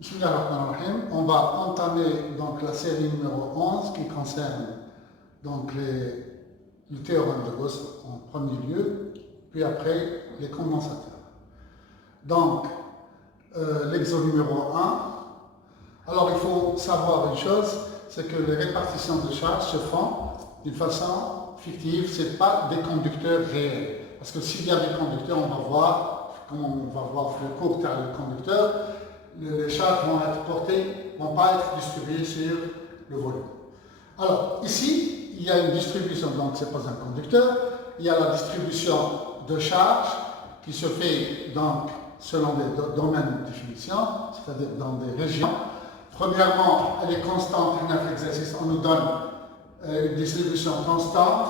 Bismillahirrahmanirrahim. On va entamer donc la série numéro 11 qui concerne donc le théorème de Gauss en premier lieu, puis après les condensateurs. Donc, l'exo numéro 1. Alors, il faut savoir une chose, c'est que les répartitions de charges se font d'une façon fictive, ce n'est pas des conducteurs réels. Parce que s'il y a des conducteurs, on va voir, comme on va voir le cours car le conducteur, les charges vont être portées, vont pas être distribuées sur le volume. Alors, ici, il y a une distribution, donc ce n'est pas un conducteur, il y a la distribution de charges qui se fait donc selon des domaines de définition, c'est-à-dire dans des régions. Premièrement, elle est constante, en notre exercice, on nous donne une distribution constante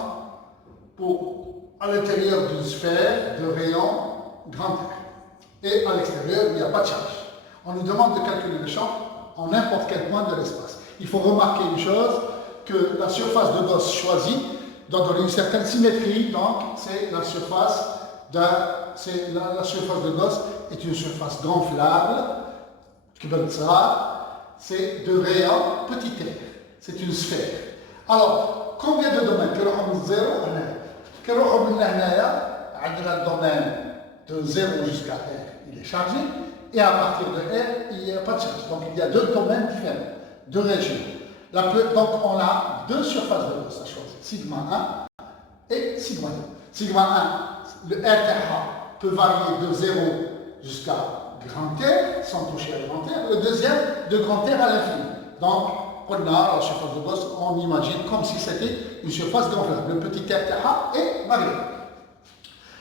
à l'intérieur d'une sphère de rayon grand R. Et à l'extérieur, il n'y a pas de charge. On nous demande de calculer le champ en n'importe quel point de l'espace. Il faut remarquer une chose, que la surface de Gauss choisie doit donner une certaine symétrie, donc c'est la surface de Gauss est une surface gonflable, qui donne ça, c'est de rayon petit r, c'est une sphère. Alors, combien de domaines? Que le 0, que le domaine de 0 jusqu'à R, il est chargé, et à partir de R, il n'y a pas de charge. Donc il y a deux domaines différents, deux régions. Donc on a deux surfaces de Gauss à choisir, sigma 1 et sigma 2. Sigma 1, le RTH peut varier de 0 jusqu'à grand R, sans toucher à grand R. Le deuxième, de grand R à l'infini. Donc, on a la surface de Gauss, on imagine comme si c'était une surface gonflable. Le petit RTH est variable.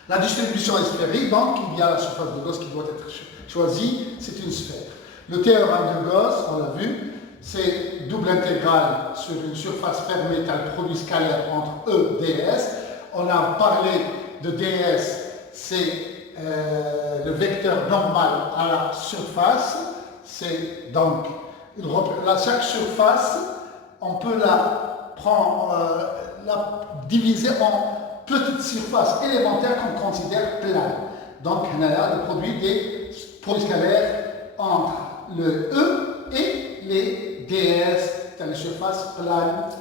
La distribution est sphérique, donc il y a la surface de Gauss qui doit être choisie, c'est une sphère. Le théorème de Gauss, on l'a vu, c'est double intégrale sur une surface fermée tel produit scalaire entre E et ds. On a parlé de ds, c'est le vecteur normal à la surface. C'est donc, chaque surface, on peut la diviser en petites surfaces élémentaires qu'on considère planes. Donc, on a le produit des produits scalaires entre le E et les ds, dans les surfaces planes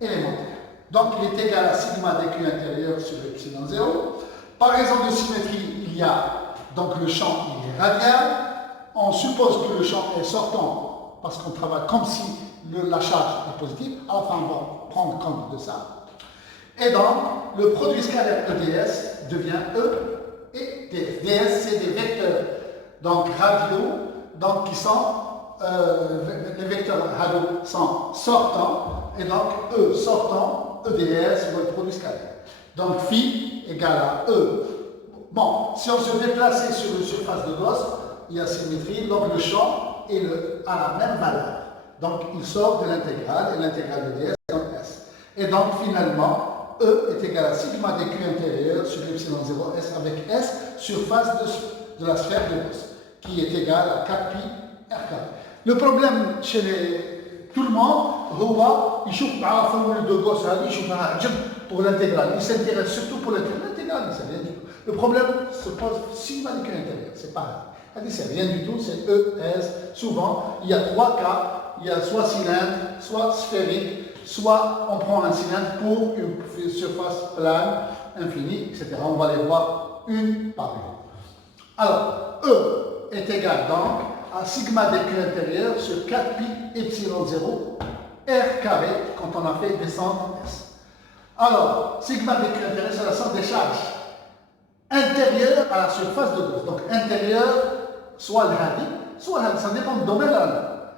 élémentaires. Donc, il est égal à sigma dq intérieur sur epsilon 0. Par raison de symétrie, il y a donc le champ il est radial. On suppose que le champ est sortant parce qu'on travaille comme si la charge est positive. Enfin, on va prendre compte de ça. Et donc, le produit scalaire EDS devient E et DS. DS, c'est des vecteurs donc radiaux, donc qui sont les vecteurs radiaux sont sortants, et donc E sortant, EDS, le produit scalaire. Donc phi égale à E. Bon, si on se déplaçait sur une surface de Gauss, il y a symétrie, donc le champ est à la même valeur. Donc il sort de l'intégrale, et l'intégrale de ds est donc S. Et donc finalement, E est égal à sigma dq intérieur sur epsilon 0 S avec S, surface de la sphère de Gauss, qui est égale à 4 pi r carré. Le problème chez tout le monde, il chope la formule de Gauss, il chope pour l'intégrale. Il s'intéresse surtout pour l'intégrale. L'intégrale, c'est rien du tout. Le problème se pose sigma dq intérieur, c'est pareil. C'est rien du tout, c'est E, S. Souvent, il y a trois cas, il y a soit cylindre, soit sphérique, soit on prend un cylindre pour une surface plane, infinie, etc. On va les voir une par une. Alors, E est égal donc à sigma dq intérieur sur 4 pi epsilon 0 r carré quand on a fait descendre S. Alors, sigma dq intérieur, c'est la somme des charges intérieures à la surface de Gauss. Donc, intérieur, soit le hadi, soit le hadi, ça dépend du domaine là.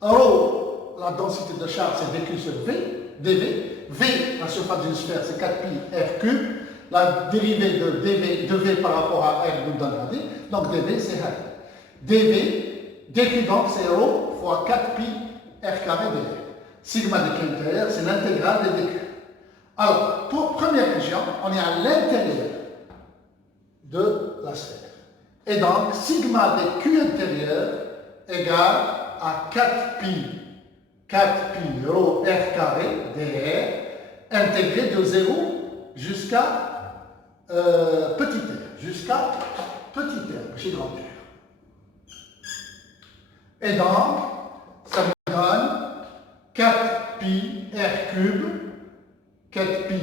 Rho, la densité de charge, c'est dq sur V, dV. V, la surface d'une sphère, c'est 4 pi r cube. La dérivée de V par rapport à R nous donne hadi. Donc, dV, c'est hadi. dQ donc c'est ρ fois 4 pi r carré dv. Sigma dq intérieur, c'est l'intégrale de dq. Alors, pour première région, on est à l'intérieur de la sphère. Et donc, sigma dq intérieur égale à 4 pi ρ r carré dr intégré de 0 jusqu'à petit r, jusqu'à petit r, chez grand R. Et donc, ça me donne 4 pi r cube, 4 pi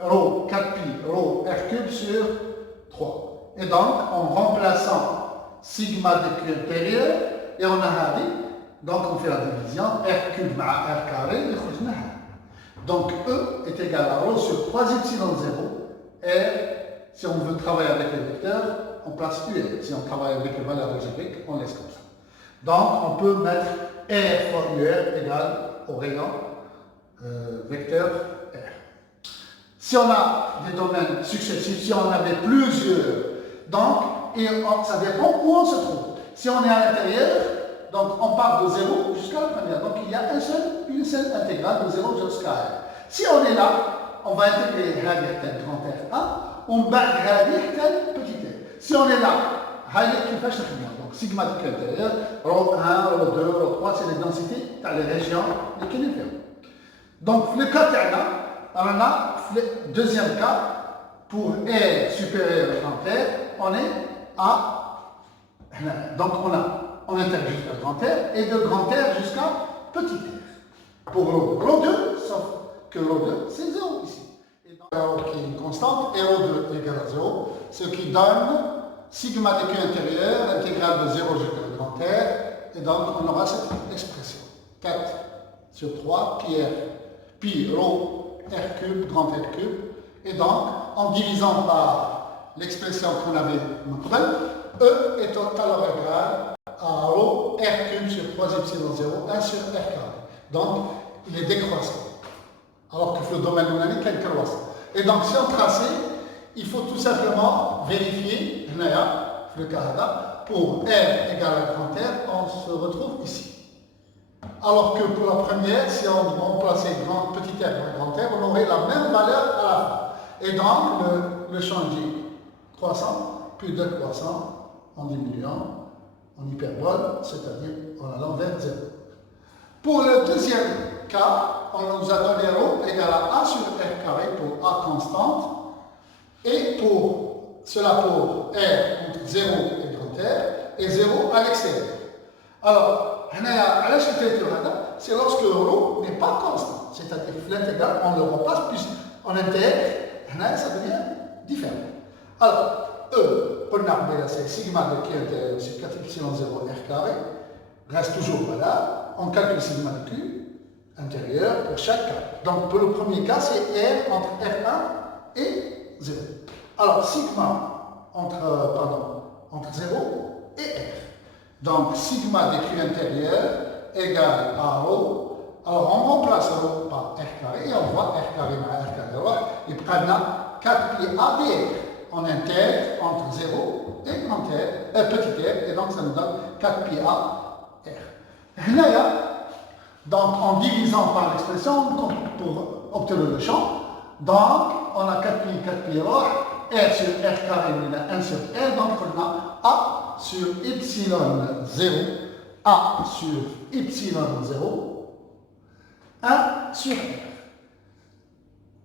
rho r cube sur 3. Et donc, en remplaçant sigma de Q intérieur, et on a dit, donc on fait la division, r cube par r carré, et donc E est égal à rho sur 3 epsilon 0, et si on veut travailler avec les vecteurs, on place UL. Si on travaille avec les valeurs algébriques, on laisse comme ça. Donc, on peut mettre R fois UR égale au rayon vecteur R. Si on a des domaines successifs, si on avait plusieurs, donc, ça dépend où on se trouve. Si on est à l'intérieur, donc on part de 0 jusqu'à la première. Donc, il y a une seule intégrale de 0 jusqu'à R. Si on est là, on va intégrer grand R1, on bat petit r. Si on est là, donc sigma de Q intérieur, rho 1, rho 2, rho 3, c'est les densités dans les régions de Q. Donc, le cas on a le deuxième cas, pour R supérieur à grand R, on est à. Donc, on intègre jusqu'à grand R et de grand R jusqu'à petit r. Pour rho 2, sauf que rho 2, c'est 0 ici. Rho qui est une constante et rho 2 égale à 0, ce qui donne sigma de Q intérieur, intégrale de 0 jusqu'à grand R, et donc on aura cette expression. 4 sur 3, pi rho r cube, grand R cube, et donc en divisant par l'expression qu'on avait montrée, E est alors égal à rho r cube sur 3 epsilon 0, 1 sur r carré. Donc il est décroissant. Alors que le domaine dynamique est croissant. Et donc, si on trace, il faut tout simplement vérifier, le cas pour R égale à grand R, on se retrouve ici. Alors que pour la première, si on remplaçait petit r par grand R, on aurait la même valeur à la fin. Et donc, le changer croissant, puis de croissant, en diminuant, en hyperbole, c'est-à-dire en allant vers 0. Pour le deuxième cas, on nous a donné rho égale à A sur R carré pour A constante, et pour cela pour R entre 0 et grand R, et 0 à l'extérieur. Alors, c'est lorsque rho n'est pas constant, c'est-à-dire que l'intégral, on le remplace, puis on intègre, ça devient différent. Alors, E, c'est sigma de Q intérieur sur 4 epsilon 0 R carré, reste toujours valable. On calcule sigma de Q intérieur pour chaque cas. Donc pour le premier cas, c'est R entre R1 et 0. Alors sigma entre 0 et R. Donc sigma de Q intérieur égale à rho. Alors on remplace rho par R carré et on voit R carré par R carré. Alors il prend 4 pi A dr. On intègre entre 0 et grand R, petit r, et donc ça nous donne 4 pi A R. Donc, en divisant par l'expression pour obtenir le champ, donc on a 4 pi rho, R sur R carré, on a 1 sur R, donc on a A sur epsilon 0, A sur epsilon 0, 1 sur R.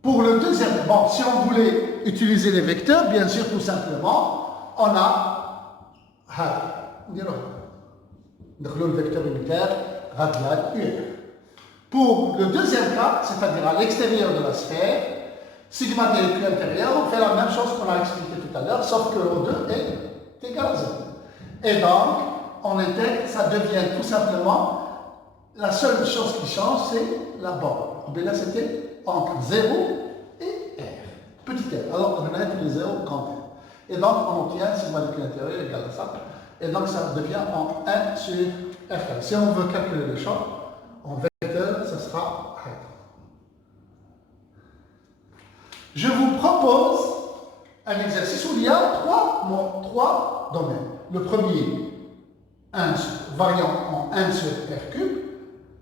Pour le deuxième, bon, si on voulait utiliser les vecteurs, bien sûr, tout simplement, on a le vecteur unitaire radial UR. Pour le deuxième cas, c'est-à-dire à l'extérieur de la sphère, sigma de Q intérieur, on fait la même chose qu'on a expliqué tout à l'heure, sauf que rho 2 est égal à 0. Et donc, on intègre, ça devient tout simplement, la seule chose qui change, c'est la borne. Là, c'était entre 0 et R, petit r. Alors, on va mettre les 0 grand R. Et donc, on obtient sigma de Q intérieur égale à ça. Et donc, ça devient entre 1 sur R. Si on veut calculer le champ, en vecteur, ça sera R. Je vous propose un exercice où il y a trois domaines. Le premier, variant en 1 sur R cube.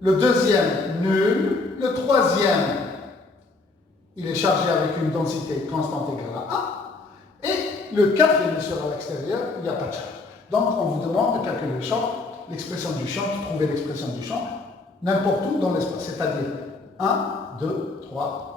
Le deuxième, nul. Le troisième, il est chargé avec une densité constante égale à A. Et le quatrième, sur l'extérieur, il n'y a pas de charge. Donc, on vous demande de calculer le champ, l'expression du champ, de trouver l'expression du champ, n'importe où dans l'espace, c'est-à-dire 1, 2, 3,